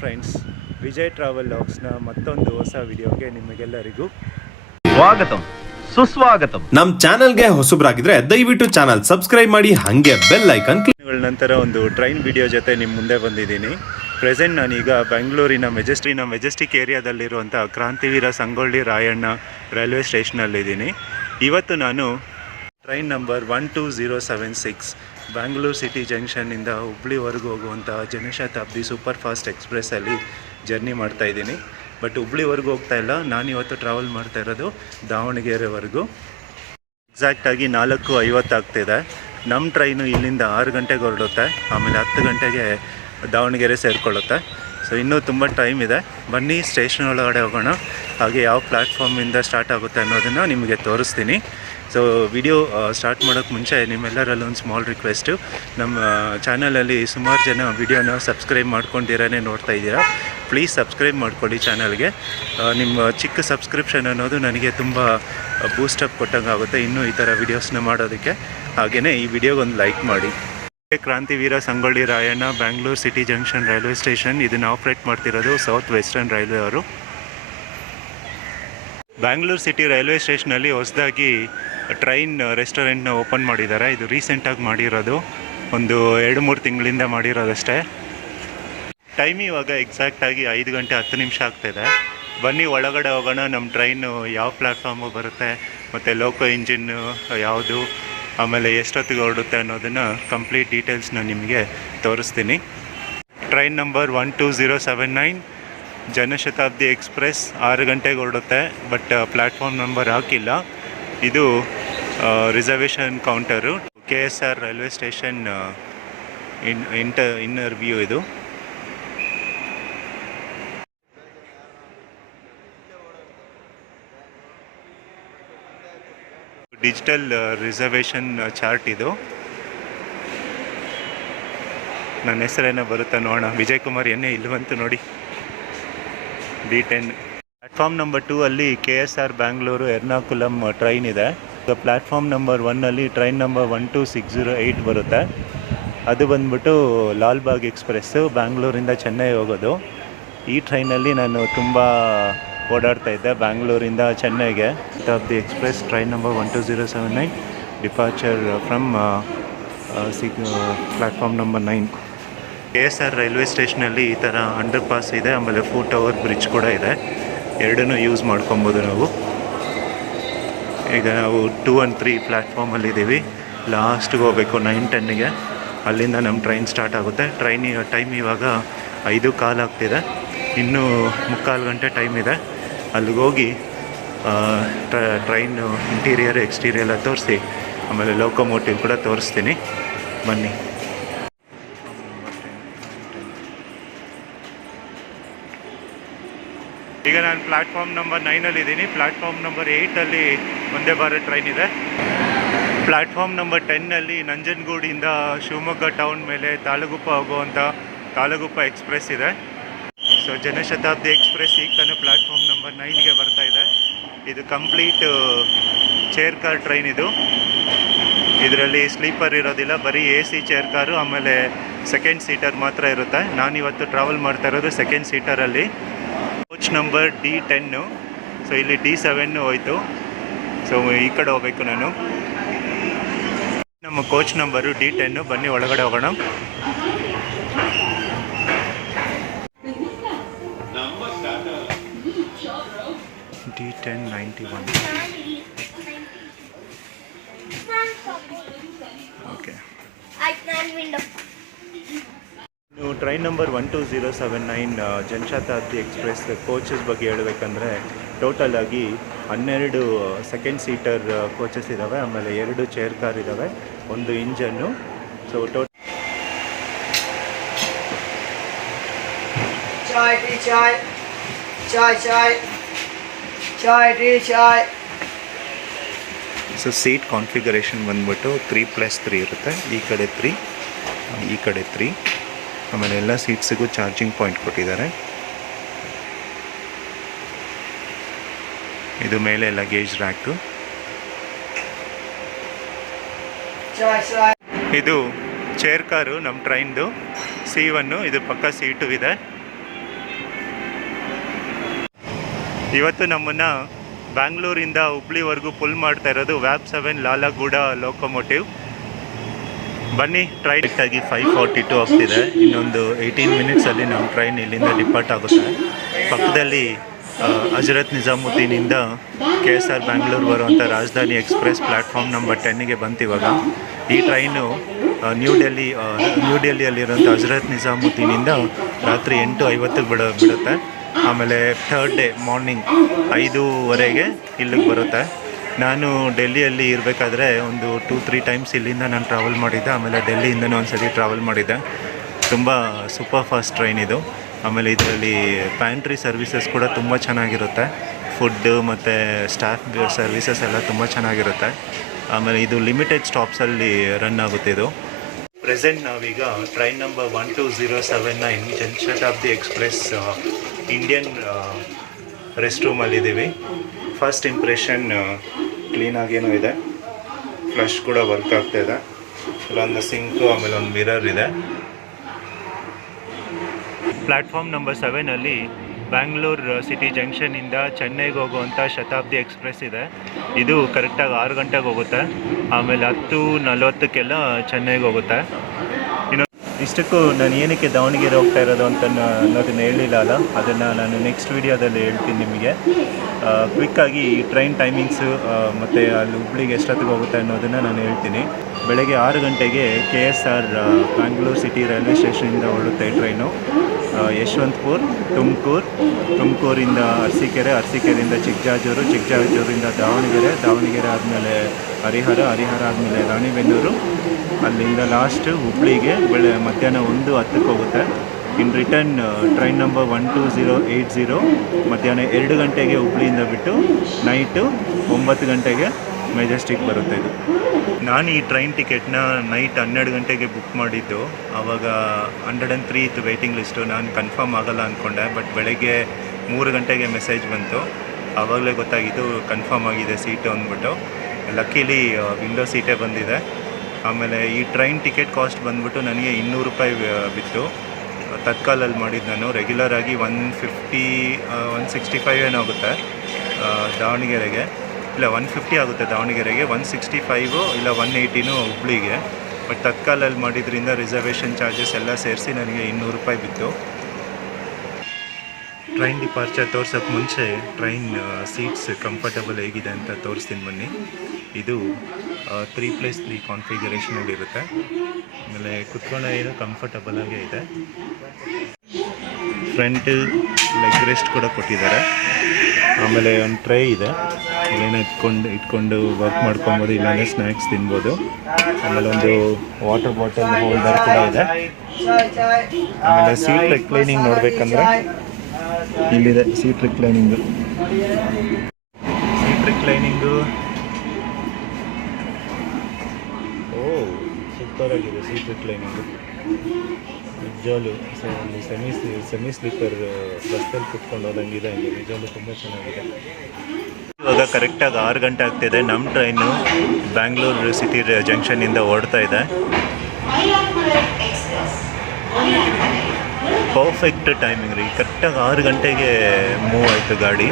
Friends, Vijay travel ಲಾಗ್ಸ್ನ ಮತ್ತೊಂದು ಹೊಸ ವಿಡಿಯೋಗೆ ನಿಮಗೆಲ್ಲರಿಗೂ ಸ್ವಾಗತಂ ಸುಸ್ವಾಗತಂ. ನಮ್ಮ ಚಾನೆಲ್ಗೆ ಹೊಸಬ್ರಾಗಿದ್ರೆ ದಯವಿಟ್ಟು ಚಾನಲ್ ಸಬ್ಸ್ಕ್ರೈಬ್ ಮಾಡಿ, ಹಾಗೆ ಬೆಲ್ ಐಕಾನ್ ಕ್ಲಿಕ್. ನಂತರ ಒಂದು ಟ್ರೈನ್ ವಿಡಿಯೋ ಜೊತೆ ನಿಮ್ಮ ಮುಂದೆ ಬಂದಿದ್ದೀನಿ. ಪ್ರೆಸೆಂಟ್ ನಾನೀಗ ಬೆಂಗಳೂರಿನ ಮೆಜೆಸ್ಟಿಕ್ ಏರಿಯಾದಲ್ಲಿರುವಂಥ ಕ್ರಾಂತಿವೀರ ಸಂಗೊಳ್ಳಿ ರಾಯಣ್ಣ ರೈಲ್ವೆ ಸ್ಟೇಷನಲ್ಲಿದ್ದೀನಿ. ಇವತ್ತು ನಾನು ಟ್ರೈನ್ ನಂಬರ್ 12076 ಬ್ಯಾಂಗ್ಳೂರು ಸಿಟಿ ಜಂಕ್ಷನ್ನಿಂದ ಹುಬ್ಳಿವರೆಗೂ ಹೋಗುವಂಥ ಜನಶತಾಬ್ದಿ ಸೂಪರ್ ಫಾಸ್ಟ್ ಎಕ್ಸ್ಪ್ರೆಸ್ಸಲ್ಲಿ ಜರ್ನಿ ಮಾಡ್ತಾಯಿದ್ದೀನಿ. ಬಟ್ ಹುಬ್ಳಿವರೆಗೂ ಹೋಗ್ತಾ ಇಲ್ಲ, ನಾನಿವತ್ತು ಟ್ರಾವೆಲ್ ಮಾಡ್ತಾ ಇರೋದು ದಾವಣಗೆರೆವರೆಗೂ. ಎಕ್ಸಾಕ್ಟಾಗಿ 4:50 ಆಗ್ತಿದೆ. ನಮ್ಮ ಟ್ರೈನು ಇಲ್ಲಿಂದ 6 ಗಂಟೆಗೆ ಹೊರಡುತ್ತೆ, ಆಮೇಲೆ 10 ಗಂಟೆಗೆ ದಾವಣಗೆರೆ ಸೇರಿಕೊಳ್ಳುತ್ತೆ. ಸೊ ಇನ್ನೂ ತುಂಬ ಟೈಮ್ ಇದೆ. ಬನ್ನಿ ಸ್ಟೇಷನ್ ಒಳಗಡೆ ಹೋಗೋಣ, ಹಾಗೆ ಯಾವ ಪ್ಲ್ಯಾಟ್ಫಾರ್ಮಿಂದ ಸ್ಟಾರ್ಟ್ ಆಗುತ್ತೆ ಅನ್ನೋದನ್ನು ನಿಮಗೆ ತೋರಿಸ್ತೀನಿ. ಸೊ ವಿಡಿಯೋ ಸ್ಟಾರ್ಟ್ ಮಾಡೋಕ್ಕೆ ಮುಂಚೆ ನಿಮ್ಮೆಲ್ಲರಲ್ಲೂ ಒಂದು ಸ್ಮಾಲ್ ರಿಕ್ವೆಸ್ಟು, ನಮ್ಮ ಚಾನಲಲ್ಲಿ ಸುಮಾರು ಜನ ವಿಡಿಯೋನ ಸಬ್ಸ್ಕ್ರೈಬ್ ಮಾಡ್ಕೊಂಡಿರೇ ನೋಡ್ತಾ ಇದ್ದೀರಾ. ಪ್ಲೀಸ್ ಸಬ್ಸ್ಕ್ರೈಬ್ ಮಾಡ್ಕೊಳ್ಳಿ ಚಾನಲ್ಗೆ. ನಿಮ್ಮ ಚಿಕ್ಕ ಸಬ್ಸ್ಕ್ರಿಪ್ಷನ್ ಅನ್ನೋದು ನನಗೆ ತುಂಬ ಬೂಸ್ಟಪ್ ಕೊಟ್ಟಂಗೆ ಆಗುತ್ತೆ ಇನ್ನೂ ಈ ಥರ ವೀಡಿಯೋಸ್ನ ಮಾಡೋದಕ್ಕೆ. ಹಾಗೆಯೇ ಈ ವಿಡಿಯೋಗೊಂದು ಲೈಕ್ ಮಾಡಿ. Krantiveera Sangolli Rayanna Bangalore city junction railway station, ಇದನ್ನು ಆಪ್ರೇಟ್ ಮಾಡ್ತಿರೋದು ಸೌತ್ ವೆಸ್ಟರ್ನ್ ರೈಲ್ವೆ ಅವರು. ಬ್ಯಾಂಗ್ಳೂರು ಸಿಟಿ ರೈಲ್ವೆ ಸ್ಟೇಷನಲ್ಲಿ ಹೊಸದಾಗಿ ಟ್ರೈನ್ ರೆಸ್ಟೋರೆಂಟ್ನ ಓಪನ್ ಮಾಡಿದ್ದಾರೆ. ಇದು ರೀಸೆಂಟಾಗಿ ಮಾಡಿರೋದು, ಒಂದು 2-3 ತಿಂಗಳಿಂದ ಮಾಡಿರೋದಷ್ಟೇ. ಟೈಮ್ ಇವಾಗ ಎಕ್ಸಾಕ್ಟಾಗಿ 5 ಗಂಟೆ 10 ನಿಮಿಷ ಆಗ್ತಾಯಿದೆ. ಬನ್ನಿ ಒಳಗಡೆ ಹೋಗೋಣ. ನಮ್ಮ ಟ್ರೈನು ಯಾವ ಪ್ಲ್ಯಾಟ್ಫಾರ್ಮು ಬರುತ್ತೆ, ಮತ್ತು ಲೋಕೋ ಇಂಜಿನ್ನು ಯಾವುದು, ಆಮೇಲೆ ಎಷ್ಟೊತ್ತಿಗೆ ಹೊರಡುತ್ತೆ ಅನ್ನೋದನ್ನು ಕಂಪ್ಲೀಟ್ ಡೀಟೇಲ್ಸ್ನ ನಿಮಗೆ ತೋರಿಸ್ತೀನಿ. ಟ್ರೈನ್ ನಂಬರ್ 12079 ಜನಶತಾಬ್ದಿ ಎಕ್ಸ್ಪ್ರೆಸ್ 6 ಗಂಟೆಗೆ ಹೊರಡುತ್ತೆ. ಬಟ್ ಪ್ಲ್ಯಾಟ್ಫಾರ್ಮ್ ನಂಬರ್ ಹಾಕಿಲ್ಲ. ಇದು reservation counter, KSR railway station inner view. ಇದು ಡಿಜಿಟಲ್ ರಿಸರ್ವೇಷನ್ ಚಾರ್ಟ್. ಇದು ನನ್ನ ಹೆಸರೇನೋ ಬರುತ್ತಾ ನೋಡೋಣ. ವಿಜಯ್ ಕುಮಾರ್ ಎನ್ನೇ ಇಲ್ಲವಂತೂ ನೋಡಿ. D10 ಪ್ಲ್ಯಾಟ್ಫಾರ್ಮ್ ನಂಬರ್ 2 ಅಲ್ಲಿ KSR ಬ್ಯಾಂಗ್ಳೂರು ಎರ್ನಾಕುಲಂ ಟ್ರೈನ್ ಇದೆ. ಪ್ಲ್ಯಾಟ್ಫಾರ್ಮ್ ನಂಬರ್ 1 ಅಲ್ಲಿ ಟ್ರೈನ್ ನಂಬರ್ 12608 ಬರುತ್ತೆ. ಅದು ಬಂದ್ಬಿಟ್ಟು ಲಾಲ್ಬಾಗ್ ಎಕ್ಸ್ಪ್ರೆಸ್ಸು, ಬ್ಯಾಂಗ್ಳೂರಿಂದ ಚೆನ್ನೈ ಹೋಗೋದು. ಈ ಟ್ರೈನಲ್ಲಿ ನಾನು ತುಂಬ ಓಡಾಡ್ತಾ ಇದ್ದೆ ಬ್ಯಾಂಗ್ಳೂರಿಂದ ಚೆನ್ನೈಗೆ. Shatabdi express train number 12079 departure from platform number 9. KSR railway ಸ್ಟೇಷನಲ್ಲಿ ಈ ಥರ ಅಂಡರ್ ಪಾಸ್ ಇದೆ, ಆಮೇಲೆ ಫುಟ್ ಓವರ್ ಬ್ರಿಡ್ಜ್ ಕೂಡ ಇದೆ. ಎರಡನ್ನೂ ಯೂಸ್ ಮಾಡ್ಕೊಬೋದು ನಾವು. ಈಗ ನಾವು 2 and 3 ಪ್ಲ್ಯಾಟ್ಫಾರ್ಮಲ್ಲಿದ್ದೀವಿ. ಲಾಸ್ಟ್ಗೆ ಹೋಗಬೇಕು 9:10ಗೆ. ಅಲ್ಲಿಂದ ನಮ್ಮ ಟ್ರೈನ್ ಸ್ಟಾರ್ಟ್ ಆಗುತ್ತೆ. ಟೈಮ್ ಇವಾಗ 5:15 ಆಗ್ತಿದೆ. ಇನ್ನೂ 3/4 ಗಂಟೆ ಟೈಮ್ ಇದೆ. ಅಲ್ಲಿಗೆ ಹೋಗಿ ಟ್ರೈನು ಇಂಟೀರಿಯರ್ ಎಕ್ಸ್ಟೀರಿಯರ್ ಎಲ್ಲ ತೋರಿಸಿ, ಆಮೇಲೆ ಲೋಕೋಮೋಟಿವ್ ಕೂಡ ತೋರಿಸ್ತೀನಿ. ಬನ್ನಿ. ಈಗ ನಾನು ಪ್ಲ್ಯಾಟ್ಫಾರ್ಮ್ ನಂಬರ್ 9ಅಲ್ಲಿದ್ದೀನಿ. ಪ್ಲ್ಯಾಟ್ಫಾರ್ಮ್ ನಂಬರ್ 8ಅಲ್ಲಿ ವಂದೇ ಭಾರತ್ ಟ್ರೈನ್ ಇದೆ. ಪ್ಲ್ಯಾಟ್ಫಾರ್ಮ್ ನಂಬರ್ 10ಅಲ್ಲಿ ನಂಜನಗೂಡಿಂದ ಶಿವಮೊಗ್ಗ ಟೌನ್ ಮೇಲೆ ತಾಳಗುಪ್ಪ ಹೋಗುವಂಥ ತಾಳಗುಪ್ಪ ಎಕ್ಸ್ಪ್ರೆಸ್ ಇದೆ. ಸೊ ಜನಶತಾಬ್ದಿ ಎಕ್ಸ್ಪ್ರೆಸ್ ಈಗ ತಾನೇ ಪ್ಲ್ಯಾಟ್ಫಾರ್ಮ್ ನಂಬರ್ 9ಗೆ ಬರ್ತಾ ಇದೆ. ಇದು ಕಂಪ್ಲೀಟ್ ಚೇರ್ ಕಾರ್ ಟ್ರೈನ್. ಇದರಲ್ಲಿ ಸ್ಲೀಪರ್ ಇರೋದಿಲ್ಲ, ಬರೀ AC ಚೇರ್ ಕಾರು, ಆಮೇಲೆ ಸೆಕೆಂಡ್ ಸೀಟರ್ ಮಾತ್ರ ಇರುತ್ತೆ. ನಾನಿವತ್ತು ಟ್ರಾವೆಲ್ ಮಾಡ್ತಾ ಇರೋದು ಸೆಕೆಂಡ್ ಸೀಟರಲ್ಲಿ. Coach number D10. ಸೊ ಇಲ್ಲಿ D7 ಹೋಯಿತು. ಸೊ ಈ ಕಡೆ ಹೋಗಬೇಕು ನಾನು. ನಮ್ಮ ಕೋಚ್ ನಂಬರು D10. ಬನ್ನಿ ಒಳಗಡೆ ಹೋಗೋಣ. D1091. ಓಕೆ, ನೀವು train number 12079 Janshatabdi express coaches ಬಗ್ಗೆ ಹೇಳಬೇಕಂದ್ರೆ ಟೋಟಲ್ ಆಗಿ 12 ಸೆಕೆಂಡ್ ಸೀಟರ್ ಕೋಚಸ್ ಇದ್ದಾವೆ, ಆಮೇಲೆ 2 ಚೇರ್ ಕಾರ್ ಇದ್ದಾವೆ, 1 ಇಂಜನ್ನು. ಸೊ चाय टी चाय चाय चाय चाय टी चाय. ಸೊ ಸೀಟ್ ಕಾನ್ಫಿಗರೇಷನ್ ಬಂದ್ಬಿಟ್ಟು 3+3 ಇರುತ್ತೆ. ಈ ಕಡೆ 3, ಈ ಕಡೆ 3, ಆಮೇಲೆ ಎಲ್ಲ ಸೀಟ್ಸಿಗೂ ಚಾರ್ಜಿಂಗ್ ಪಾಯಿಂಟ್ ಕೊಟ್ಟಿದ್ದಾರೆ. ಇದು ಮೇಲೆ ಲಗೇಜ್ ರ್ಯಾಕು. चाय चाय. ಇದು ಚೇರ್ ಕಾರು ನಮ್ಮ ಟ್ರೈನ್ದು C1. ಇದು ಪಕ್ಕ C2 ಇದೆ. ಇವತ್ತು ನಮ್ಮನ್ನು ಬ್ಯಾಂಗ್ಳೂರಿಂದ ಹುಬ್ಳಿವರೆಗೂ ಫುಲ್ ಮಾಡ್ತಾ ಇರೋದು ವ್ಯಾಪ್ 7 ಲಾಲಾಗೂಡ ಲೋಕೋಮೋಟಿವ್. ಬನ್ನಿ, ಟ್ರೈನ್ ಆಗಿ 5:42 ಆಗ್ತಿದೆ. ಇನ್ನೊಂದು 18 ಮಿನಿಟ್ಸಲ್ಲಿ ನಮ್ಮ ಟ್ರೈನ್ ಇಲ್ಲಿಂದ ಡಿಪಾರ್ಟ್ ಆಗುತ್ತೆ. ಪಕ್ಕದಲ್ಲಿ ಹಜರತ್ ನಿಜಾಮುದ್ದೀನಿಂದ KSR ಬ್ಯಾಂಗ್ಳೂರು ಬರುವಂಥ ರಾಜಧಾನಿ ಎಕ್ಸ್ಪ್ರೆಸ್ ಪ್ಲ್ಯಾಟ್ಫಾರ್ಮ್ ನಂಬರ್ 10ಗೆ ಬಂತು ಇವಾಗ. ಈ ಟ್ರೈನು ನ್ಯೂ ಡೆಲ್ಲಿಯಲ್ಲಿರೋಂಥ ಹಜರತ್ ನಿಜಾಮುದ್ದೀನಿಂದ ರಾತ್ರಿ 8:50ಕ್ಕೆ ಬಿಡುತ್ತೆ. ಆಮೇಲೆ ಥರ್ಡ್ ಡೇ ಮಾರ್ನಿಂಗ್ 5:15ಗೆ ಇಲ್ಲಿಗೆ ಬರುತ್ತೆ. ನಾನು ಡೆಲ್ಲಿಯಲ್ಲಿ ಇರಬೇಕಾದ್ರೆ ಒಂದು 2-3 ಟೈಮ್ಸ್ ಇಲ್ಲಿಂದ ನಾನು ಟ್ರಾವೆಲ್ ಮಾಡಿದ್ದೆ. ಆಮೇಲೆ ಡೆಲ್ಲಿಯಿಂದನೂ ಒಂದು ಸರಿ ಟ್ರಾವೆಲ್ ಮಾಡಿದ್ದೆ. ತುಂಬ ಸೂಪರ್ ಫಾಸ್ಟ್ ಟ್ರೈನ್ ಇದು. ಆಮೇಲೆ ಇದರಲ್ಲಿ ಪ್ಯಾಂಟ್ರಿ ಸರ್ವಿಸಸ್ ಕೂಡ ತುಂಬ ಚೆನ್ನಾಗಿರುತ್ತೆ. ಫುಡ್ಡು ಮತ್ತು ಸ್ಟಾಫ್ ಸರ್ವಿಸಸ್ ಎಲ್ಲ ತುಂಬ ಚೆನ್ನಾಗಿರುತ್ತೆ. ಆಮೇಲೆ ಇದು ಲಿಮಿಟೆಡ್ ಸ್ಟಾಪ್ಸಲ್ಲಿ ರನ್ ಆಗುತ್ತೆ ಇದು. ಪ್ರೆಸೆಂಟ್ ನಾವೀಗ train number 12079 Janshatabdi express Indian rest ರೂಮಲ್ಲಿದ್ದೀವಿ. ಫಸ್ಟ್ ಇಂಪ್ರೆಷನ್ ಕ್ಲೀನಾಗೇನೋ ಇದೆ, ಫ್ಲಶ್ ಕೂಡ ವರ್ಕ್ ಆಗ್ತಾಯಿದೆ. ಇಲ್ಲೊಂದು ಸಿಂಕು, ಆಮೇಲೆ ಒಂದು ಮಿರರ್ ಇದೆ. ಪ್ಲ್ಯಾಟ್ಫಾರ್ಮ್ ನಂಬರ್ 7ಅಲ್ಲಿ ಬ್ಯಾಂಗ್ಳೂರು ಸಿಟಿ ಜಂಕ್ಷನಿಂದ ಚೆನ್ನೈಗೆ ಹೋಗುವಂಥ ಶತಾಬ್ದಿ ಎಕ್ಸ್ಪ್ರೆಸ್ ಇದೆ. ಇದು ಕರೆಕ್ಟಾಗಿ 6 ಗಂಟೆಗೆ ಹೋಗುತ್ತೆ. ಆಮೇಲೆ 10:40ಕ್ಕೆಲ್ಲ ಚೆನ್ನೈಗೆ ಹೋಗುತ್ತೆ. ಇಷ್ಟಕ್ಕೂ ನಾನು ಏನಕ್ಕೆ ದಾವಣಗೆರೆ ಹೋಗ್ತಾ ಇರೋದು ಅಂತ ಅನ್ನೋದನ್ನು ಹೇಳಿಲ್ಲ ಅಲ್ಲ, ಅದನ್ನು ನಾನು ನೆಕ್ಸ್ಟ್ ವೀಡಿಯೋದಲ್ಲಿ ಹೇಳ್ತೀನಿ ನಿಮಗೆ. ಕ್ವಿಕ್ಕಾಗಿ ಈ ಟ್ರೈನ್ ಟೈಮಿಂಗ್ಸು ಮತ್ತು ಅಲ್ಲಿ ಹುಬ್ಳಿಗೆ ಎಷ್ಟೊತ್ತಿಗೆ ಹೋಗುತ್ತೆ ಅನ್ನೋದನ್ನು ನಾನು ಹೇಳ್ತೀನಿ. ಬೆಳಗ್ಗೆ 6 ಗಂಟೆಗೆ KSR ಬ್ಯಾಂಗ್ಳೂರು ಸಿಟಿ ರೈಲ್ವೆ ಸ್ಟೇಷನಿಂದ ಹೊರಡುತ್ತೆ ಈ ಟ್ರೈನು. ಯಶವಂತಪುರ, ತುಮಕೂರಿಂದ ಅರಸೀಕೆರೆ, ಅರಸೀಕೆರೆಯಿಂದ ಚಿಕ್ಕಜಾಜೂರಿಂದ ದಾವಣಗೆರೆ ಆದಮೇಲೆ ಹರಿಹರ ಆದಮೇಲೆ ರಾಣಿಬೆನ್ನೂರು, ಅಲ್ಲಿಂದ ಲಾಸ್ಟ್ ಹುಬ್ಳಿಗೆ ಮಧ್ಯಾಹ್ನ 1:10ಕ್ಕೆ ಹೋಗುತ್ತೆ. ಇನ್ ರಿಟರ್ನ್ ಟ್ರೈನ್ ನಂಬರ್ 12080 ಮಧ್ಯಾಹ್ನ 2 ಗಂಟೆಗೆ ಹುಬ್ಳಿಯಿಂದ ಬಿಟ್ಟು ನೈಟು 9 ಗಂಟೆಗೆ ಮೆಜೆಸ್ಟಿಕ್ ಬರುತ್ತೆ ಇದು. ನಾನು ಈ ಟ್ರೈನ್ ಟಿಕೆಟ್ನ ನೈಟ್ 12 ಗಂಟೆಗೆ ಬುಕ್ ಮಾಡಿದ್ದು. ಆವಾಗ 103 ಇತ್ತು ವೆಯ್ಟಿಂಗ್ ಲಿಸ್ಟು. ನಾನು ಕನ್ಫರ್ಮ್ ಆಗಲ್ಲ ಅಂದ್ಕೊಂಡೆ, ಬಟ್ ಬೆಳಗ್ಗೆ 3 ಗಂಟೆಗೆ ಮೆಸೇಜ್ ಬಂತು. ಆವಾಗಲೇ ಗೊತ್ತಾಗಿದ್ದು ಕನ್ಫರ್ಮ್ ಆಗಿದೆ ಸೀಟು ಅಂದ್ಬಿಟ್ಟು. ಲಕ್ಕಿಲಿ ವಿಂಡೋ ಸೀಟೇ ಬಂದಿದೆ. ಆಮೇಲೆ ಈ ಟ್ರೈನ್ ಟಿಕೆಟ್ ಕಾಸ್ಟ್ ಬಂದ್ಬಿಟ್ಟು ನನಗೆ 200 ರೂಪಾಯಿ ಬಿತ್ತು. ತತ್ಕಾಲಲ್ಲಿ ಮಾಡಿದ್ದು ನಾನು. ರೆಗ್ಯುಲರ್ ಆಗಿ 150 165 ಏನೋ ಆಗುತ್ತೆ ದಾವಣಗೆರೆಗೆ, ಇಲ್ಲ 150 ಆಗುತ್ತೆ ದಾವಣಗೆರೆಗೆ, 165 ಇಲ್ಲ 180 ಹುಬ್ಳಿಗೆ. ಬಟ್ ತತ್ಕಾಲಲ್ಲಿ ಮಾಡಿದ್ರಿಂದ ರಿಸರ್ವೇಷನ್ ಚಾರ್ಜಸ್ ಎಲ್ಲ ಸೇರಿಸಿ ನನಗೆ 200 ರೂಪಾಯಿ ಬಿತ್ತು. ಟ್ರೈನ್ ಡಿಪಾರ್ಚರ್ ತೋರ್ಸೋಕ್ಕೆ ಮುಂಚೆ ಟ್ರೈನ್ ಸೀಟ್ಸ್ ಕಂಫರ್ಟಬಲ್ ಹೇಗಿದೆ ಅಂತ ತೋರಿಸ್ತೀನಿ ಬನ್ನಿ. ಇದು 3+3 ಕಾನ್ಫಿಗರೇಷನಲ್ಲಿ ಇರುತ್ತೆ. ಆಮೇಲೆ ಕುತ್ಕೊಳ್ಳೋ ಏನು ಕಂಫರ್ಟಬಲಾಗೇ ಇದೆ. ಫ್ರಂಟ್ ಲೆಗ್ ರೆಸ್ಟ್ ಕೂಡ ಕೊಟ್ಟಿದ್ದಾರೆ. ಆಮೇಲೆ ಒಂದು ಟ್ರೇ ಇದೆ, ಇಲ್ಲೇನೋ ಇಟ್ಕೊಂಡು ವರ್ಕ್ ಮಾಡ್ಕೊಬೋದು, ಇಲ್ಲಾಂದರೆ ಸ್ನ್ಯಾಕ್ಸ್ ತಿನ್ಬೋದು. ಆಮೇಲೆ ಒಂದು ವಾಟರ್ ಬಾಟಲ್ ಹೋಲ್ಡರ್ ಕೂಡ ಇದೆ. ಆಮೇಲೆ ಸೀಟ್ ರಿಕ್ಲೈನಿಂಗ್ ನೋಡಬೇಕಂದ್ರೆ ಇಲ್ಲಿದೆ ಸೀಟ್ ರಿಕ್ಲೈನಿಂಗು. ಸೂಪರ್ ಆಗಿದೆ ಸೀಟ್ ರಿಕ್ಲೈನಿಂಗು. ನಿಜವಾಗ್ಲೂ ಸೆಮಿ ಸ್ಲೀಪರ್ ಬಸ್ಸಲ್ಲಿ ಕುತ್ಕೊಂಡು ಹೋದಂಗಿದೆ. ಇಲ್ಲಿ ನಿಜವಾಗ್ಲೂ ತುಂಬ ಚೆನ್ನಾಗಿದೆ. ಇವಾಗ ಕರೆಕ್ಟಾಗಿ 6 ಗಂಟೆ ಆಗ್ತಿದೆ. ನಮ್ಮ ಟ್ರೈನು ಬ್ಯಾಂಗ್ಳೂರು ಸಿಟಿ ಜಂಕ್ಷನಿಂದ ಹೊರಡ್ತಾ ಇದೆ. ಪರ್ಫೆಕ್ಟ್ ಟೈಮಿಂಗ್ ರೀ. ಕರೆಕ್ಟಾಗಿ 6 ಗಂಟೆಗೆ ಮೂವ್ ಆಯಿತು ಗಾಡಿ.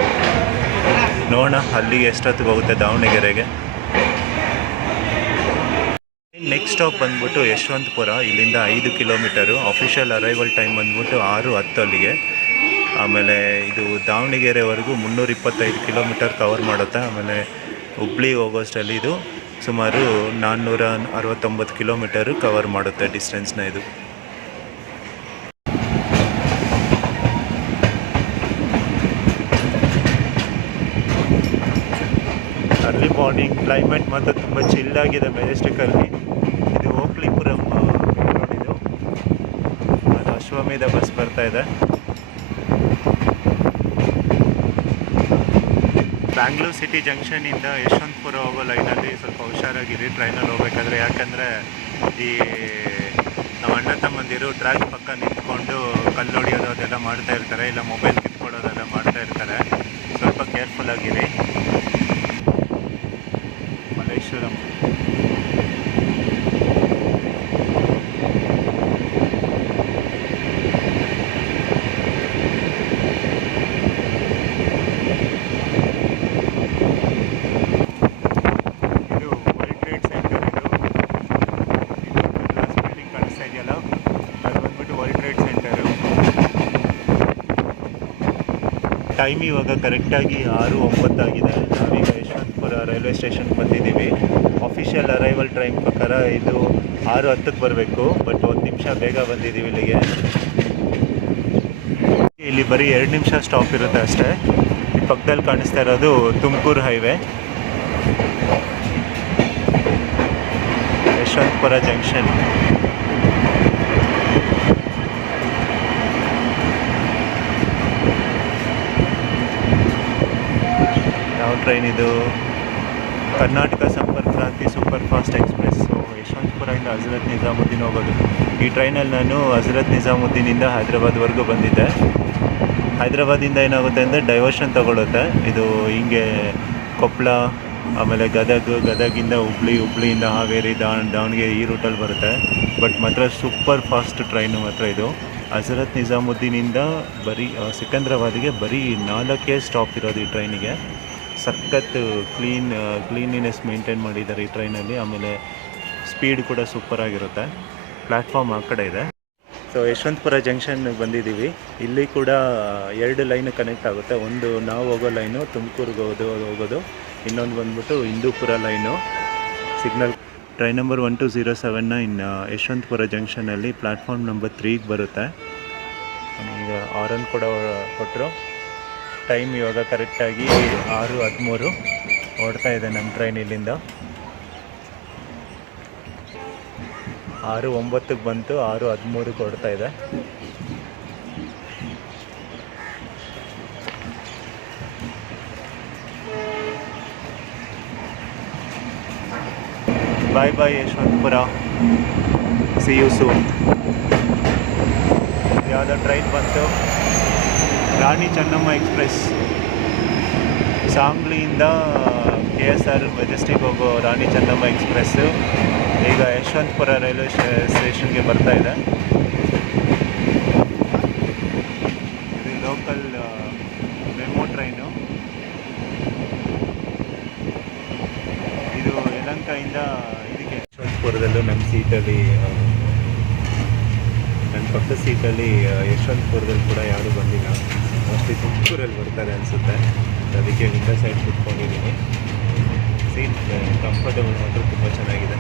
ನೋಡೋಣ ಅಲ್ಲಿಗೆ ಎಷ್ಟೊತ್ತಿಗೆ ಹೋಗುತ್ತೆ ದಾವಣಗೆರೆಗೆ. ನೆಕ್ಸ್ಟ್ ಸ್ಟಾಪ್ ಬಂದ್ಬಿಟ್ಟು ಯಶವಂತಪುರ. ಇಲ್ಲಿಂದ 5 ಕಿಲೋಮೀಟರು. ಅಫಿಷಿಯಲ್ ಅರೈವಲ್ ಟೈಮ್ ಬಂದ್ಬಿಟ್ಟು 6:10 ಅಲ್ಲಿಗೆ. ಆಮೇಲೆ ಇದು ದಾವಣಗೆರೆವರೆಗೂ 325 ಕಿಲೋಮೀಟರ್ ಕವರ್ ಮಾಡುತ್ತೆ. ಆಮೇಲೆ ಹುಬ್ಳಿ ಹೋಗೋಷ್ಟರಲ್ಲಿ ಇದು ಸುಮಾರು 469 ಕಿಲೋಮೀಟರು ಕವರ್ ಮಾಡುತ್ತೆ ಡಿಸ್ಟೆನ್ಸ್ನ ಇದು. ಅರ್ಲಿ ಮಾರ್ನಿಂಗ್ ಕ್ಲೈಮೇಟ್ ಮಾತ್ರ ತುಂಬ ಚಿಲ್ಲಾಗಿದೆ ಮೆಜೆಸ್ಟಿಕಲ್ಲಿ. ಇದು ಓಕ್ಲಿಪುರಂ ರೋಡ್ ಇದು. ಅದು ಅಶ್ವಮೇಧ ಬಸ್ ಬರ್ತಾ ಇದೆ. ಬ್ಯಾಂಗ್ಳೂರು ಸಿಟಿ ಜಂಕ್ಷನಿಂದ ಯಶವಂತಪುರ ಹೋಗೋ ಲೈನಲ್ಲಿ ಸ್ವಲ್ಪ ಹುಷಾರಾಗಿರಿ ಟ್ರೈನಲ್ಲಿ ಹೋಗ್ಬೇಕಾದ್ರೆ. ಯಾಕಂದರೆ ಈ ನಮ್ಮ ಅಣ್ಣ ತಮ್ಮಂದಿರು ಟ್ರ್ಯಾಕ್ ಪಕ್ಕ ನಿಂತ್ಕೊಂಡು ಕಲ್ಲು ಹೊಡಿಯೋದು ಅದೆಲ್ಲ ಮಾಡ್ತಾ ಇರ್ತಾರೆ, ಇಲ್ಲ ಮೊಬೈಲ್ ಕಿತ್ಕೊಳ್ಳೋದೆಲ್ಲ ಮಾಡ್ತಾ ಇರ್ತಾರೆ. ಸ್ವಲ್ಪ ಕೇರ್ಫುಲ್ ಆಗಿರಿ. ಮಲ್ಲೇಶ್ವರಂ ಟೈಮ್ ಇವಾಗ ಕರೆಕ್ಟಾಗಿ 6:09 ಆಗಿದೆ. ನಾವೀಗ ಯಶವಂತಪುರ ರೈಲ್ವೆ ಸ್ಟೇಷನ್ಗೆ ಬಂದಿದ್ದೀವಿ. ಅಫಿಷಿಯಲ್ ಅರೈವಲ್ ಟೈಮ್ ಪ್ರಕಾರ ಇದು 6:10ಕ್ಕೆ ಬರಬೇಕು, ಬಟ್ 1 ನಿಮಿಷ ಬೇಗ ಬಂದಿದ್ದೀವಿ ಇಲ್ಲಿಗೆ. ಇಲ್ಲಿ ಬರೀ 2 ನಿಮಿಷ ಸ್ಟಾಪ್ ಇರುತ್ತೆ ಅಷ್ಟೇ. ಪಕ್ಕದಲ್ಲಿ ಕಾಣಿಸ್ತಾ ಇರೋದು ತುಮಕೂರು ಹೈವೇ, ಯಶವಂತಪುರ ಜಂಕ್ಷನ್. ಯಾವ ಟ್ರೈನ್ ಇದು? Karnataka Sampark Kranti super fast express ಯಶವಂತಪುರದಿಂದ ಹಜರತ್ ನಿಜಾಮುದ್ದೀನ್ ಹೋಗೋದು. ಈ ಟ್ರೈನಲ್ಲಿ ನಾನು ಹಜರತ್ ನಿಜಾಮುದ್ದೀನಿಂದ ಹೈದ್ರಾಬಾದ್ವರೆಗೂ ಬಂದಿದ್ದೆ. ಹೈದ್ರಾಬಾದಿಂದ ಏನಾಗುತ್ತೆ ಅಂದರೆ ಡೈವರ್ಷನ್ ತಗೊಳುತ್ತೆ. ಇದು ಹಿಂಗೆ ಕೊಪ್ಪಳ, ಆಮೇಲೆ ಗದಗಿಂದ ಹುಬ್ಳಿಯಿಂದ ಹಾವೇರಿ, ದಾವಣಗೆರೆ ಈ ರೂಟಲ್ಲಿ ಬರುತ್ತೆ. ಬಟ್ ಮಾತ್ರ ಸೂಪರ್ ಫಾಸ್ಟ್ ಟ್ರೈನು ಮಾತ್ರ ಇದು. ಹಜರತ್ ನಿಜಾಮುದ್ದೀನಿಂದ ಬರೀ ಸಿಕಂದ್ರಾಬಾದಿಗೆ ಬರೀ 4 ಸ್ಟಾಪ್ ಇರೋದು ಈ ಟ್ರೈನಿಗೆ. ಸಖತ್ ಕ್ಲೀನಿನೆಸ್ ಮೇಂಟೈನ್ ಮಾಡಿದ್ದಾರೆ ಈ ಟ್ರೈನಲ್ಲಿ. ಆಮೇಲೆ ಸ್ಪೀಡ್ ಕೂಡ ಸೂಪರಾಗಿರುತ್ತೆ. ಪ್ಲ್ಯಾಟ್ಫಾರ್ಮ್ ಆ ಕಡೆ ಇದೆ. ಸೊ ಯಶವಂತಪುರ ಜಂಕ್ಷನ್ಗೆ ಬಂದಿದ್ದೀವಿ. ಇಲ್ಲಿ ಕೂಡ 2 ಲೈನ್ ಕನೆಕ್ಟ್ ಆಗುತ್ತೆ. ಒಂದು ನಾವು ಹೋಗೋ ಲೈನು ತುಮಕೂರಿಗೆ ಹೋಗೋದು, ಇನ್ನೊಂದು ಬಂದ್ಬಿಟ್ಟು Hindupur line. Signal train number 1207 ಇನ್ನು ಯಶವಂತಪುರ ಜಂಕ್ಷನಲ್ಲಿ ಪ್ಲ್ಯಾಟ್ಫಾರ್ಮ್ ನಂಬರ್ 3ಗೆ ಬರುತ್ತೆ. ಈಗ ಆರನ್ ಕೂಡ ಕೊಟ್ಟರು. ಟೈಮ್ ಇವಾಗ ಕರೆಕ್ಟಾಗಿ 6:13 ಓಡ್ತಾ ಇದೆ ನಮ್ಮ ಟ್ರೈನ್ ಇಲ್ಲಿಂದ. 6:09ಕ್ಕೆ ಬಂತು, 6:13ಕ್ಕೆ ಓಡ್ತಾ ಇದೆ. ಬಾಯ್ ಬಾಯ್ ಯಶವಂತಪುರ, ಸಿ ಯು ಸೂನ್. ಯಾವುದೋ ಟ್ರೈನ್ ಬಂತು, Rani Chennamma express. ಸಾಂಗ್ಲಿಯಿಂದ KSR Majestic ಹೋಗೋ ರಾಣಿ ಚೆನ್ನಮ್ಮ ಎಕ್ಸ್ಪ್ರೆಸ್ಸು ಈಗ ಯಶವಂತಪುರ ರೈಲ್ವೆ ಸ್ಟೇಷನ್ಗೆ ಬರ್ತಾ ಇದೆ. ಇದು ಲೋಕಲ್ ಮೆಮೋ ಟ್ರೈನು. ಇದು ಯಲಹಂಕದಿಂದ ಇದಕ್ಕೆ ಯಶವಂತಪುರದಲ್ಲೂ ನಮ್ಮ ಸೀಟಲ್ಲಿ, ನನ್ನ ಪಕ್ಕದ ಸೀಟಲ್ಲಿ ಯಶವಂತಪುರದಲ್ಲಿ ಕೂಡ ಯಾರೂ ಬಂದಿಲ್ಲ. ಮೋಸ್ಟ್ಲಿ ತುಮಕೂರಲ್ಲಿ ಬರ್ತಾರೆ ಅನಿಸುತ್ತೆ. ಅದಕ್ಕೆ ವಿಂಡೋ ಸೈಡ್ ಕೂತ್ಕೊಂಡಿದ್ದೀನಿ. ಸೀಟ್ ಕಂಫರ್ಟಬಲ್ ಮಾತ್ರ ತುಂಬ ಚೆನ್ನಾಗಿದೆ.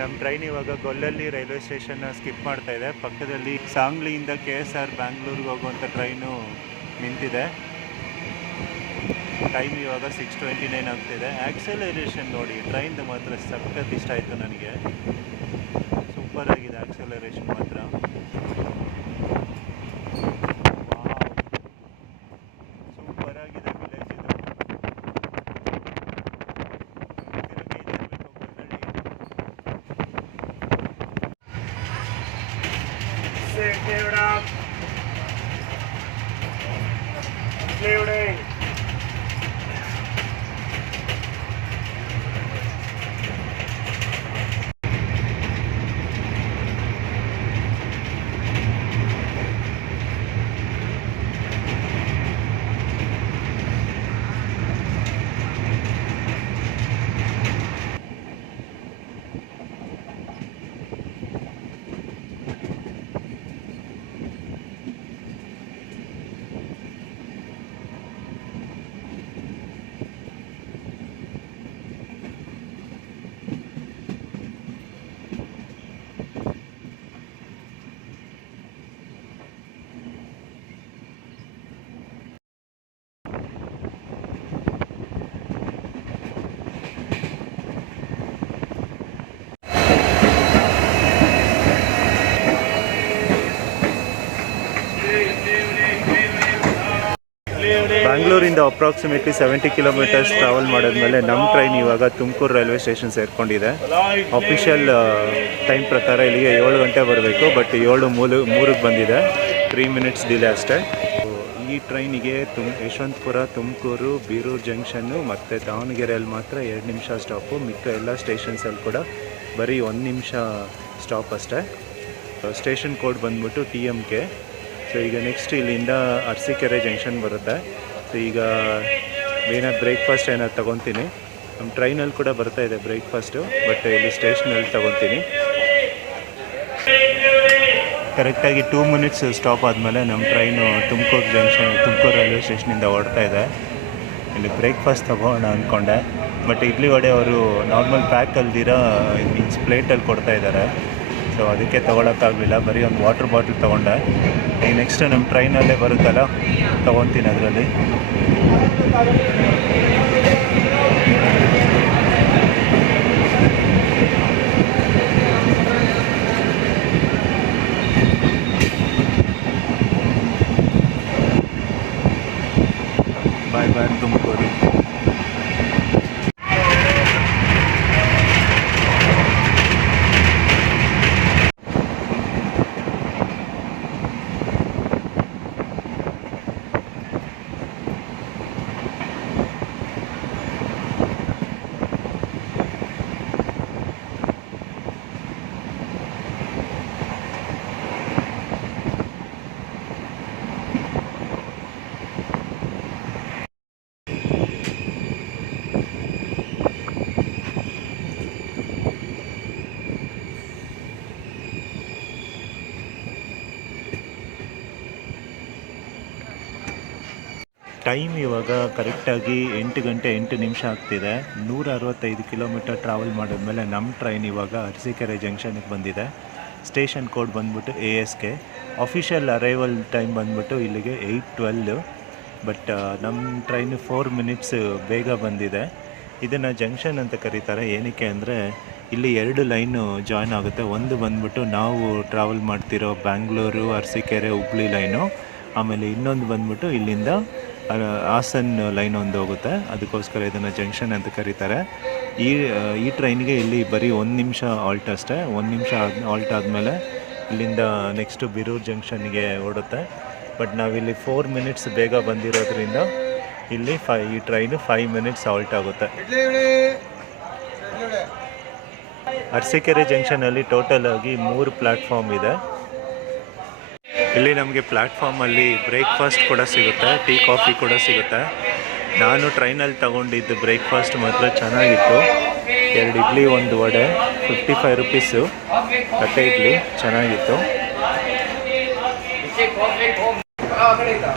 ನಮ್ಮ ಟ್ರೈನ್ ಇವಾಗ ಗೊಲ್ಲಲ್ಲಿ ರೈಲ್ವೆ ಸ್ಟೇಷನ್ನ ಸ್ಕಿಪ್ ಮಾಡ್ತಾ ಇದೆ. ಪಕ್ಕದಲ್ಲಿ ಸಾಂಗ್ಲಿಯಿಂದ KSR ಬ್ಯಾಂಗ್ಳೂರಿಗೆ ಹೋಗುವಂಥ ಟ್ರೈನು ನಿಂತಿದೆ. ಟೈಮ್ ಇವಾಗ 6:29 ಆಗ್ತಿದೆ. ಆಕ್ಸಲರೇಷನ್ ನೋಡಿ, ಟ್ರೈನ್ದು ಮಾತ್ರ ಸಖತ್ ಇಷ್ಟ ಆಯಿತು ನನಗೆ. ಸೂಪರಾಗಿದೆ ಆಕ್ಸಲರೇಷನ್ ಮಾತ್ರ. ಸೂಪರಾಗಿದೆ ವಿಲೇಜ್ ಇದು. ಬ್ಯಾಂಗ್ಳೂರಿಂದ ಅಪ್ರಾಕ್ಸಿಮೇಟ್ಲಿ 70 ಕಿಲೋಮೀಟರ್ಸ್ ಟ್ರಾವೆಲ್ ಮಾಡಿದ್ಮೇಲೆ ನಮ್ಮ ಟ್ರೈನ್ ಇವಾಗ ತುಮಕೂರು ರೈಲ್ವೆ ಸ್ಟೇಷನ್ ಸೇರಿಕೊಂಡಿದೆ. ಅಫಿಷಿಯಲ್ ಟೈಮ್ ಪ್ರಕಾರ ಇಲ್ಲಿಗೆ 7 ಗಂಟೆ ಬರಬೇಕು, ಬಟ್ 7:03ಕ್ಕೆ ಬಂದಿದೆ. 3 ಮಿನಿಟ್ಸ್ ಡಿಲೇ ಅಷ್ಟೇ. ಈ ಟ್ರೈನಿಗೆ ಯಶವಂತಪುರ, ತುಮಕೂರು, ಬೀರೂರು ಜಂಕ್ಷನ್ನು ಮತ್ತು ದಾವಣಗೆರೆಯಲ್ಲಿ ಮಾತ್ರ 2 ನಿಮಿಷ ಸ್ಟಾಪು. ಮಿಕ್ಕ ಎಲ್ಲ ಸ್ಟೇಷನ್ಸಲ್ಲಿ ಕೂಡ ಬರೀ 1 ನಿಮಿಷ ಸ್ಟಾಪ್ ಅಷ್ಟೇ. ಸ್ಟೇಷನ್ ಕೋಡ್ ಬಂದ್ಬಿಟ್ಟು TMK. ಸೊ ಈಗ ನೆಕ್ಸ್ಟ್ ಇಲ್ಲಿಂದ ಅರಸೀಕೆರೆ ಜಂಕ್ಷನ್ ಬರುತ್ತೆ. ಸೊ ಈಗ ಏನಾದ್ರು ಬ್ರೇಕ್ಫಾಸ್ಟ್ ಏನಾದ್ರು ತೊಗೊತೀನಿ. ನಮ್ಮ ಟ್ರೈನಲ್ಲಿ ಕೂಡ ಬರ್ತಾ ಇದೆ ಬ್ರೇಕ್ಫಾಸ್ಟು, ಬಟ್ ಇಲ್ಲಿ ಸ್ಟೇಷನಲ್ಲಿ ತೊಗೊತೀನಿ. ಕರೆಕ್ಟಾಗಿ 2 ಮಿನಿಟ್ಸ್ ಸ್ಟಾಪ್ ಆದಮೇಲೆ ನಮ್ಮ ಟ್ರೈನು ತುಮಕೂರು ರೈಲ್ವೆ ಸ್ಟೇಷನಿಂದ ಹೊರಡ್ತಾ ಇದೆ. ಇಲ್ಲಿ ಬ್ರೇಕ್ಫಾಸ್ಟ್ ತೊಗೋಣ ಅಂದ್ಕೊಂಡೆ, ಬಟ್ ಇಡ್ಲಿ ವಡೆ ಅವರು ನಾರ್ಮಲ್ ಪ್ಯಾಕ್ ಅಲ್ದಿರ ಮೀನ್ಸ್ ಪ್ಲೇಟಲ್ಲಿ ಕೊಡ್ತಾ ಇದ್ದಾರೆ. ಸೊ ಅದಕ್ಕೆ ತೊಗೊಳಕ್ಕಾಗಲಿಲ್ಲ, ಬರೀ ಒಂದು ವಾಟರ್ ಬಾಟ್ಲ್ ತೊಗೊಂಡೆ. ಈಗ ನೆಕ್ಸ್ಟ್ ನಮ್ಮ ಟ್ರೈನಲ್ಲೇ ಬರುತ್ತಲ್ಲ, ತೊಗೊತೀನಿ ಅದರಲ್ಲಿ. ಬಾಯ್ ಬಾಯ್ ತುಮಕೂರು. ಟೈಮ್ ಇವಾಗ ಕರೆಕ್ಟಾಗಿ 8 ಗಂಟೆ 8 ನಿಮಿಷ ಆಗ್ತಿದೆ. 165 ಕಿಲೋಮೀಟರ್ ಟ್ರಾವೆಲ್ ಮಾಡಿದ್ಮೇಲೆ ನಮ್ಮ ಟ್ರೈನ್ ಇವಾಗ ಅರಸೀಕೆರೆ ಜಂಕ್ಷನ್ಗೆ ಬಂದಿದೆ. ಸ್ಟೇಷನ್ ಕೋಡ್ ಬಂದ್ಬಿಟ್ಟು ASK. ಅಫಿಷಿಯಲ್ ಅರೈವಲ್ ಟೈಮ್ ಬಂದ್ಬಿಟ್ಟು ಇಲ್ಲಿಗೆ 8:12. ಬಟ್ ನಮ್ಮ ಟ್ರೈನು 4 ಮಿನಿಟ್ಸ್ ಬೇಗ ಬಂದಿದೆ. ಇದನ್ನು ಜಂಕ್ಷನ್ ಅಂತ ಕರೀತಾರೆ. ಏನಕ್ಕೆ ಅಂದರೆ ಇಲ್ಲಿ 2 ಲೈನು ಜಾಯ್ನ್ ಆಗುತ್ತೆ. ಒಂದು ಬಂದ್ಬಿಟ್ಟು ನಾವು ಟ್ರಾವೆಲ್ ಮಾಡ್ತಿರೋ ಬ್ಯಾಂಗ್ಳೂರು, ಅರಸೀಕೆರೆ, ಹುಬ್ಳಿ ಲೈನು. ಆಮೇಲೆ ಇನ್ನೊಂದು ಬಂದ್ಬಿಟ್ಟು ಇಲ್ಲಿಂದ ಹಾಸನ್ ಲೈನ್ ಒಂದು ಹೋಗುತ್ತೆ. ಅದಕ್ಕೋಸ್ಕರ ಇದನ್ನು ಜಂಕ್ಷನ್ ಅಂತ ಕರೀತಾರೆ. ಈ ಟ್ರೈನಿಗೆ ಇಲ್ಲಿ ಬರೀ 1 ನಿಮಿಷ ಆಲ್ಟ್ ಅಷ್ಟೇ. 1 ನಿಮಿಷ ಆಲ್ಟ್ ಆದಮೇಲೆ ಇಲ್ಲಿಂದ ನೆಕ್ಸ್ಟು ಬೀರೂರು ಜಂಕ್ಷನ್ಗೆ ಓಡುತ್ತೆ. ಬಟ್ ನಾವಿಲ್ಲಿ 4 ಮಿನಿಟ್ಸ್ ಬೇಗ ಬಂದಿರೋದ್ರಿಂದ ಇಲ್ಲಿ ಈ ಟ್ರೈನು 5 ಮಿನಿಟ್ಸ್ ಆಲ್ಟ್ ಆಗುತ್ತೆ. ಅರಸೀಕೆರೆ ಜಂಕ್ಷನಲ್ಲಿ ಟೋಟಲ್ ಆಗಿ 3 ಪ್ಲ್ಯಾಟ್ಫಾರ್ಮ್ ಇದೆ. ಇಲ್ಲಿ ನಮಗೆ ಪ್ಲ್ಯಾಟ್ಫಾರ್ಮಲ್ಲಿ ಬ್ರೇಕ್ಫಾಸ್ಟ್ ಕೂಡ ಸಿಗುತ್ತೆ, ಟೀ ಕಾಫಿ ಕೂಡ ಸಿಗುತ್ತೆ. ನಾನು ಟ್ರೈನಲ್ಲಿ ತೊಗೊಂಡಿದ್ದು ಬ್ರೇಕ್ಫಾಸ್ಟ್ ಮಾತ್ರ ಚೆನ್ನಾಗಿತ್ತು. 2 ಇಡ್ಲಿ 1 ವಡೆ, 55 ರುಪೀಸು ತಟ್ಟೆ ಇಡ್ಲಿ, ಚೆನ್ನಾಗಿತ್ತು.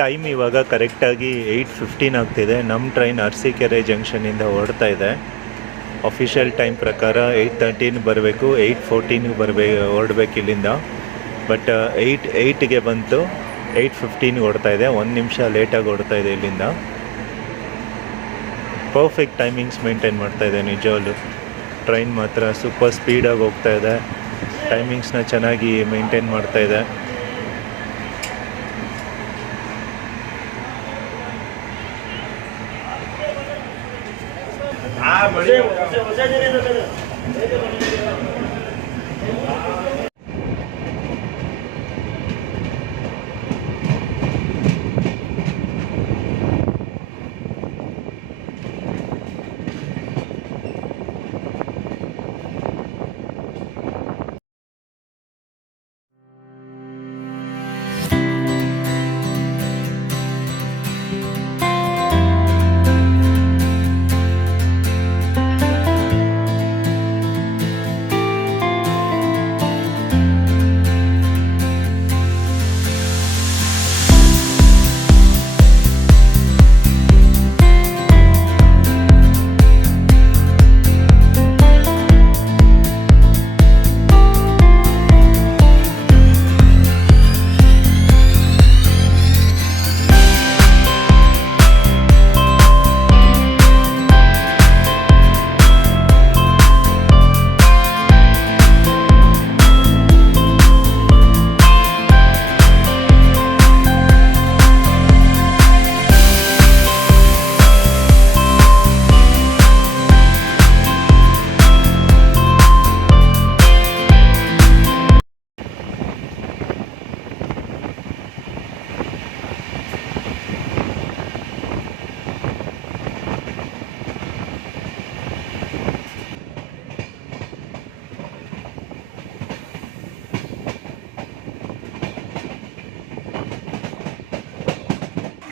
ಟೈಮ್ ಇವಾಗ ಕರೆಕ್ಟಾಗಿ 8:15 ಆಗ್ತಿದೆ. ನಮ್ಮ ಟ್ರೈನ್ ಅರಸೀಕೆರೆ ಜಂಕ್ಷನಿಂದ ಹೊರಡ್ತಾ ಇದೆ. ಅಫಿಷಿಯಲ್ ಟೈಮ್ ಪ್ರಕಾರ 8:13 ಬರಬೇಕು, 8:14 ಹೊರಡ್ಬೇಕು ಇಲ್ಲಿಂದ. ಬಟ್ 8:08ಗೆ ಬಂತು, 8:15 ಓಡ್ತಾ ಇದೆ. 1 ನಿಮಿಷ ಲೇಟಾಗಿ ಓಡ್ತಾ ಇದೆ ಇಲ್ಲಿಂದ. ಪರ್ಫೆಕ್ಟ್ ಟೈಮಿಂಗ್ಸ್ ಮೇಂಟೈನ್ ಮಾಡ್ತಾ ಇದೆ ನಿಜವಾಗ್ಲೂ. ಟ್ರೈನ್ ಮಾತ್ರ ಸೂಪರ್ ಸ್ಪೀಡಾಗಿ ಹೋಗ್ತಾ ಇದೆ. ಟೈಮಿಂಗ್ಸ್ನ ಚೆನ್ನಾಗಿ ಮೇಂಟೈನ್ ಮಾಡ್ತಾ ಇದೆ.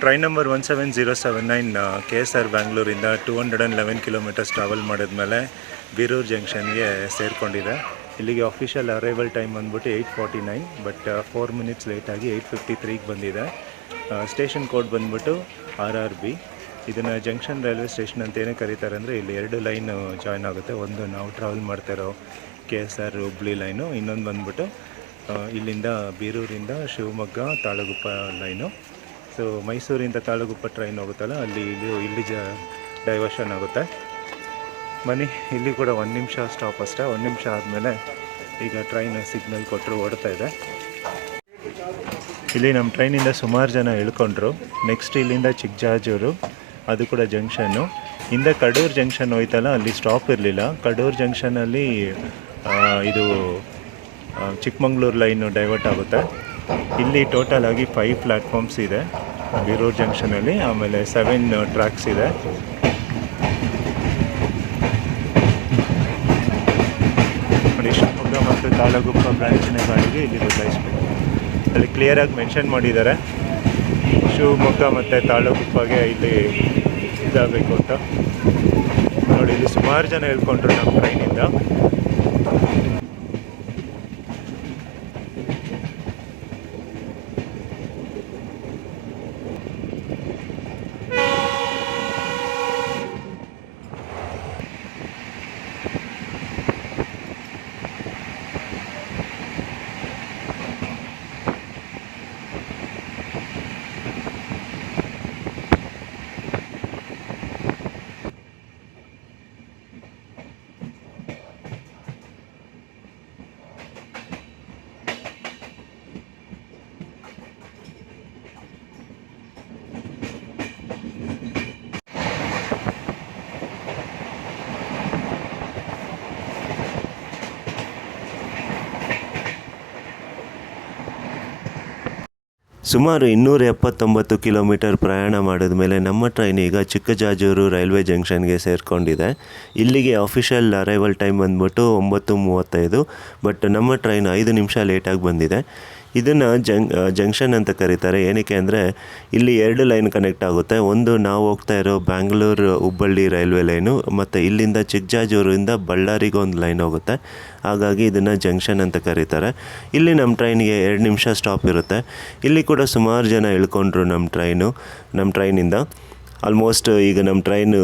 ಟ್ರೈನ್ ನಂಬರ್ 17079 KSR ಬ್ಯಾಂಗ್ಳೂರಿಂದ 211 ಕಿಲೋಮೀಟರ್ಸ್ ಟ್ರಾವೆಲ್ ಮಾಡಿದ್ಮೇಲೆ ಬೀರೂರು ಜಂಕ್ಷನ್ಗೆ ಸೇರಿಕೊಂಡಿದೆ. ಇಲ್ಲಿಗೆ ಅಫಿಷಿಯಲ್ ಅರೈವಲ್ ಟೈಮ್ ಬಂದ್ಬಿಟ್ಟು 8:49, ಬಟ್ 4 ಮಿನಿಟ್ಸ್ ಲೇಟಾಗಿ 8:53ಗೆ ಬಂದಿದೆ. ಸ್ಟೇಷನ್ ಕೋಡ್ ಬಂದ್ಬಿಟ್ಟು RRB. ಇದನ್ನು ಜಂಕ್ಷನ್ ರೈಲ್ವೆ ಸ್ಟೇಷನ್ ಅಂತ ಏನೇ ಕರೀತಾರೆ ಅಂದರೆ ಇಲ್ಲಿ 2 ಲೈನು ಜಾಯ್ನ್ ಆಗುತ್ತೆ. ಒಂದು ನಾವು ಟ್ರಾವೆಲ್ ಮಾಡ್ತಾಯಿರೋ KSR ಹುಬ್ಳಿ ಲೈನು, ಇನ್ನೊಂದು ಬಂದ್ಬಿಟ್ಟು ಇಲ್ಲಿಂದ ಬೀರೂರಿಂದ ಶಿವಮೊಗ್ಗ ತಾಳಗುಪ್ಪ ಲೈನು. ಸೊ ಮೈಸೂರಿಂದ ತಾಳಗುಪ್ಪ ಟ್ರೈನ್ ಹೋಗುತ್ತಲ್ಲ ಇಲ್ಲಿ ಡೈವರ್ಷನ್ ಆಗುತ್ತೆ. ಬನ್ನಿ, ಇಲ್ಲಿ ಕೂಡ 1 ನಿಮಿಷ ಸ್ಟಾಪ್ ಅಷ್ಟೇ. 1 ನಿಮಿಷ ಆದಮೇಲೆ ಈಗ ಟ್ರೈನ್ ಸಿಗ್ನಲ್ ಕೊಟ್ಟರು ಓಡ್ತಾ ಇದೆ. ಇಲ್ಲಿ ನಮ್ಮ ಟ್ರೈನಿಂದ ಸುಮಾರು ಜನ ಇಳ್ಕೊಂಡ್ರು. ನೆಕ್ಸ್ಟ್ ಇಲ್ಲಿಂದ ಚಿಕ್ಕಜಾಜೂರು, ಅದು ಕೂಡ ಜಂಕ್ಷನ್ನು. ಹಿಂದೆ ಕಡೂರು ಜಂಕ್ಷನ್ ಹೋಯ್ತಲ್ಲ, ಅಲ್ಲಿ ಸ್ಟಾಪ್ ಇರಲಿಲ್ಲ. ಕಡೂರು ಜಂಕ್ಷನಲ್ಲಿ ಇದು ಚಿಕ್ಕಮಂಗ್ಳೂರು ಲೈನು ಡೈವರ್ಟ್ ಆಗುತ್ತೆ. ಇಲ್ಲಿ ಟೋಟಲ್ ಆಗಿ 5 ಪ್ಲ್ಯಾಟ್ಫಾರ್ಮ್ಸ್ ಇದೆ ಬೀರೂರು ಜಂಕ್ಷನಲ್ಲಿ. ಆಮೇಲೆ 7 ಟ್ರ್ಯಾಕ್ಸ್ ಇದೆ. ನೋಡಿ, ಶಿವಮೊಗ್ಗ ಮತ್ತು ತಾಳಗುಪ್ಪ ಬ್ರಾಂಚಿನ ಗಾಡಿಗೆ ಇಲ್ಲಿ ಬದಲಾಯಿಸಬೇಕು. ಅಲ್ಲಿ ಕ್ಲಿಯರಾಗಿ ಮೆನ್ಷನ್ ಮಾಡಿದ್ದಾರೆ ಶಿವಮೊಗ್ಗ ಮತ್ತು ತಾಳಗುಪ್ಪಗೆ ಇಲ್ಲಿ ಇದಾಗಬೇಕು ಅಂತ. ನೋಡಿ, ಇಲ್ಲಿ ಸುಮಾರು ಜನ ಹೇಳ್ಕೊಂಡ್ರು ನಮ್ಮ ಟ್ರೈನಿಂದ. ಸುಮಾರು 279 ಕಿಲೋಮೀಟರ್ ಪ್ರಯಾಣ ಮಾಡಿದ ಮೇಲೆ ನಮ್ಮ ಟ್ರೈನ್ ಈಗ ಚಿಕ್ಕಜಾಜೂರು ರೈಲ್ವೆ ಜಂಕ್ಷನ್ಗೆ ಸೇರಿಕೊಂಡಿದೆ. ಇಲ್ಲಿಗೆ ಅಫಿಷಿಯಲ್ ಅರೈವಲ್ ಟೈಮ್ ಬಂದ್ಬಿಟ್ಟು 9:35, ಬಟ್ ನಮ್ಮ ಟ್ರೈನ್ 5 ನಿಮಿಷ ಲೇಟಾಗಿ ಬಂದಿದೆ. ಇದನ್ನು ಜಂಕ್ಷನ್ ಅಂತ ಕರೀತಾರೆ. ಏನಕ್ಕೆ ಅಂದರೆ ಇಲ್ಲಿ 2 ಲೈನ್ ಕನೆಕ್ಟ್ ಆಗುತ್ತೆ. ಒಂದು ನಾವು ಹೋಗ್ತಾ ಇರೋ ಬ್ಯಾಂಗ್ಳೂರು ಹುಬ್ಬಳ್ಳಿ ರೈಲ್ವೆ ಲೈನು, ಮತ್ತು ಇಲ್ಲಿಂದ ಚಿಕ್ಕಜಾಜೂರಿಂದ ಬಳ್ಳಾರಿಗೆ ಒಂದು ಲೈನ್ ಹೋಗುತ್ತೆ. ಹಾಗಾಗಿ ಇದನ್ನು ಜಂಕ್ಷನ್ ಅಂತ ಕರೀತಾರೆ. ಇಲ್ಲಿ ನಮ್ಮ ಟ್ರೈನಿಗೆ 2 ನಿಮಿಷ ಸ್ಟಾಪ್ ಇರುತ್ತೆ. ಇಲ್ಲಿ ಕೂಡ ಸುಮಾರು ಜನ ಇಳ್ಕೊಂಡ್ರು ನಮ್ಮ ಟ್ರೈನಿಂದ. ಆಲ್ಮೋಸ್ಟ್ ಈಗ ನಮ್ಮ ಟ್ರೈನು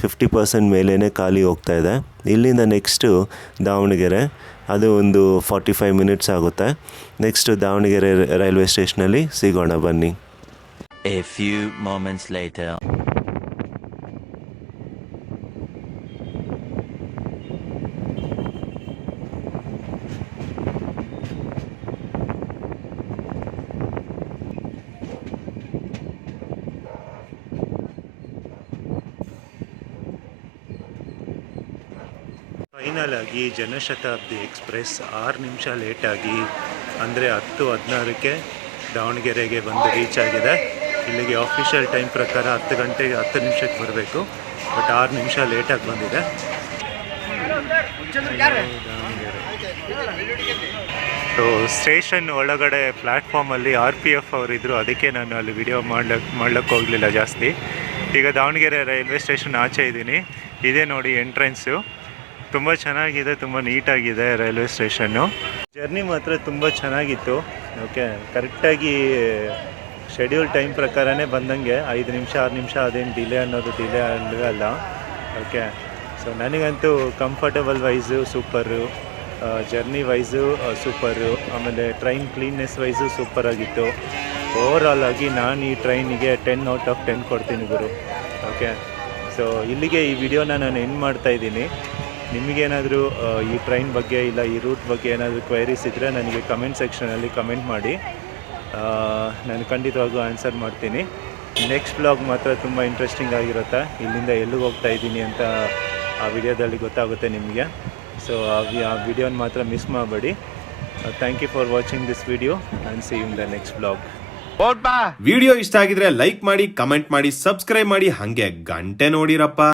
50% ಮೇಲೇ ಖಾಲಿ ಹೋಗ್ತಾ ಇದೆ. ಇಲ್ಲಿಂದ ನೆಕ್ಸ್ಟು ದಾವಣಗೆರೆ, ಅದು ಒಂದು 45 ಮಿನಿಟ್ಸ್ ಆಗುತ್ತೆ. ನೆಕ್ಸ್ಟ್ ದಾವಣಗೆರೆ ರೈಲ್ವೆ ಸ್ಟೇಷನಲ್ಲಿ ಸಿಗೋಣ ಬನ್ನಿ. A few moments later. Final ಆಗಿ ಜನಶತಾಬ್ದಿ ಎಕ್ಸ್ಪ್ರೆಸ್ 6 ನಿಮಿಷ ಲೇಟಾಗಿ, ಅಂದರೆ 10:16ಕ್ಕೆ ದಾವಣಗೆರೆಗೆ ಬಂದು ರೀಚ್ ಆಗಿದೆ. ಇಲ್ಲಿಗೆ ಅಫಿಷಿಯಲ್ ಟೈಮ್ ಪ್ರಕಾರ 10 ಗಂಟೆಗೆ 10 ನಿಮಿಷಕ್ಕೆ ಬರಬೇಕು, ಬಟ್ 6 ನಿಮಿಷ ಲೇಟಾಗಿ ಬಂದಿದೆ. ಸೊ ಸ್ಟೇಷನ್ ಒಳಗಡೆ ಪ್ಲ್ಯಾಟ್ಫಾರ್ಮಲ್ಲಿ RPF ಅವರಿದ್ದರು, ಅದಕ್ಕೆ ನಾನು ಅಲ್ಲಿ ವಿಡಿಯೋ ಮಾಡ್ಲಿಕ್ಕೆ ಹೋಗಲಿಲ್ಲ ಜಾಸ್ತಿ. ಈಗ ದಾವಣಗೆರೆ ರೈಲ್ವೆ ಸ್ಟೇಷನ್ ಆಚೆ ಇದ್ದೀನಿ. ಇದೇ ನೋಡಿ ಎಂಟ್ರೆನ್ಸು. ತುಂಬ ಚೆನ್ನಾಗಿದೆ, ತುಂಬ ನೀಟಾಗಿದೆ ರೈಲ್ವೆ ಸ್ಟೇಷನ್ನು. ಜರ್ನಿ ಮಾತ್ರ ತುಂಬ ಚೆನ್ನಾಗಿತ್ತು. ಓಕೆ, ಕರೆಕ್ಟಾಗಿ ಶೆಡ್ಯೂಲ್ ಟೈಮ್ ಪ್ರಕಾರನೇ ಬಂದಂಗೆ 5 ನಿಮಿಷ 6 ನಿಮಿಷ, ಅದೇನು ಡಿಲೇ ಅಲ್ಲ. ಓಕೆ, ಸೊ ನನಗಂತೂ comfortable wise super, journey wise super, ಆಮೇಲೆ ಟ್ರೈನ್ ಕ್ಲೀನ್ನೆಸ್ ವೈಸು ಸೂಪರಾಗಿತ್ತು. ಓವರಾಲ್ ಆಗಿ ನಾನು ಈ ಟ್ರೈನಿಗೆ 10 ಔಟ್ ಆಫ್ 10 ಕೊಡ್ತೀನಿ ಗುರು. ಓಕೆ, ಸೊ ಇಲ್ಲಿಗೆ ಈ ವಿಡಿಯೋನ ನಾನು ಎಂಡ್ ಮಾಡ್ತಾಯಿದ್ದೀನಿ. ನಿಮಗೇನಾದರೂ ಈ ಟ್ರೈನ್ ಬಗ್ಗೆ ಇಲ್ಲ ಈ ರೂಟ್ ಬಗ್ಗೆ ಏನಾದರೂ ಕ್ವೈರೀಸ್ ಇದ್ದರೆ ನನಗೆ ಕಮೆಂಟ್ ಸೆಕ್ಷನಲ್ಲಿ ಕಮೆಂಟ್ ಮಾಡಿ, ನಾನು ಖಂಡಿತವಾಗೂ ಆನ್ಸರ್ ಮಾಡ್ತೀನಿ. ನೆಕ್ಸ್ಟ್ ಬ್ಲಾಗ್ ಮಾತ್ರ ತುಂಬ ಇಂಟ್ರೆಸ್ಟಿಂಗ್ ಆಗಿರುತ್ತೆ. ಇಲ್ಲಿಂದ ಎಲ್ಲಿಗೆ ಹೋಗ್ತಾ ಇದ್ದೀನಿ ಅಂತ ಆ ವಿಡಿಯೋದಲ್ಲಿ ಗೊತ್ತಾಗುತ್ತೆ ನಿಮಗೆ. ಸೊ ಆ ವಿಡಿಯೋನ ಮಾತ್ರ ಮಿಸ್ ಮಾಡಬೇಡಿ. Thank you for watching this video and see you in the next blog. Video ಇಷ್ಟ ಆಗಿದ್ರೆ ಲೈಕ್ ಮಾಡಿ, ಕಮೆಂಟ್ ಮಾಡಿ, ಸಬ್ಸ್ಕ್ರೈಬ್ ಮಾಡಿ, ಹಾಗೆ ಗಂಟೆ ನೋಡಿರಪ್ಪ.